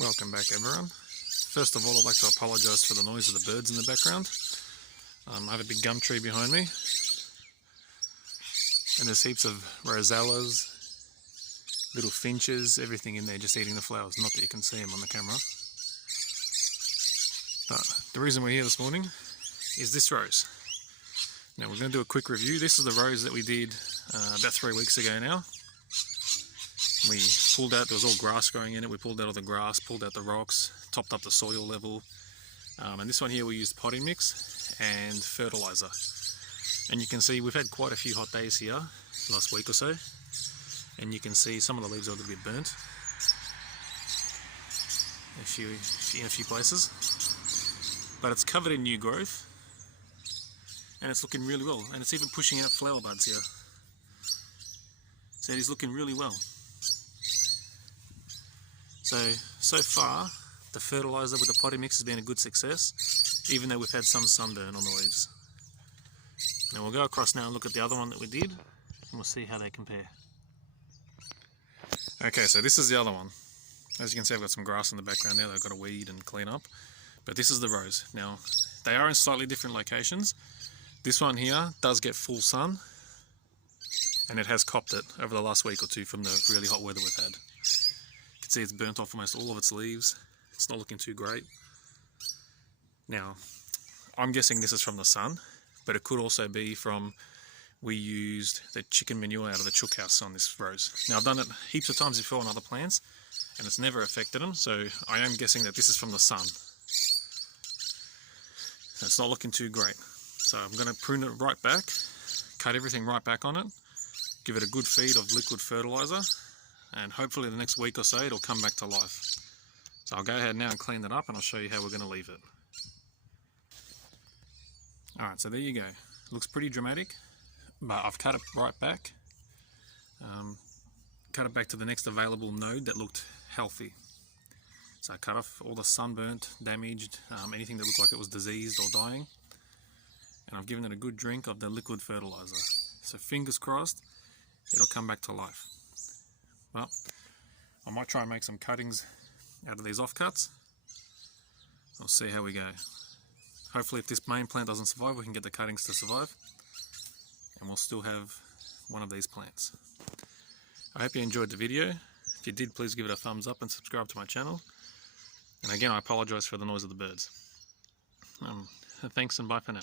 Welcome back everyone. First of all, I'd like to apologise for the noise of the birds in the background. I have a big gum tree behind me and there's heaps of rosellas, little finches, everything in there just eating the flowers. Not that you can see them on the camera. But the reason we're here this morning is this rose. Now we're going to do a quick review. This is the rose that we did about 3 weeks ago now. We pulled out, there was all grass growing in it, we pulled out all the grass, pulled out the rocks, topped up the soil level. And this one here we used potting mix and fertiliser. And you can see we've had quite a few hot days here last week or so. And you can see some of the leaves are a little bit burnt in a few places. But it's covered in new growth and it's looking really well. And it's even pushing out flower buds here. So it is looking really well. So far, the fertiliser with the potting mix has been a good success, even though we've had some sunburn on the leaves. Now we'll go across now and look at the other one that we did, and we'll see how they compare. Okay, so this is the other one. As you can see, I've got some grass in the background there that I've got to weed and clean up. But this is the rose. Now, they are in slightly different locations. This one here does get full sun, and it has copped it over the last week or two from the really hot weather we've had. See, it's burnt off almost all of its leaves. It's not looking too great. Now, I'm guessing this is from the sun, but it could also be from we used the chicken manure out of the chook house on this rose. Now, I've done it heaps of times before on other plants, and it's never affected them, so I am guessing that this is from the sun. So it's not looking too great. So I'm going to prune it right back, cut everything right back on it, give it a good feed of liquid fertiliser, and hopefully the next week or so it'll come back to life. So I'll go ahead now and clean that up and I'll show you how we're going to leave it. Alright, so there you go. Looks pretty dramatic, but I've cut it right back. Cut it back to the next available node that looked healthy. So I cut off all the sunburnt, damaged, anything that looked like it was diseased or dying. And I've given it a good drink of the liquid fertiliser. So fingers crossed, it'll come back to life. Well, I might try and make some cuttings out of these offcuts. We'll see how we go. Hopefully if this main plant doesn't survive, we can get the cuttings to survive. And we'll still have one of these plants. I hope you enjoyed the video. If you did, please give it a thumbs up and subscribe to my channel. And again, I apologise for the noise of the birds. Thanks and bye for now.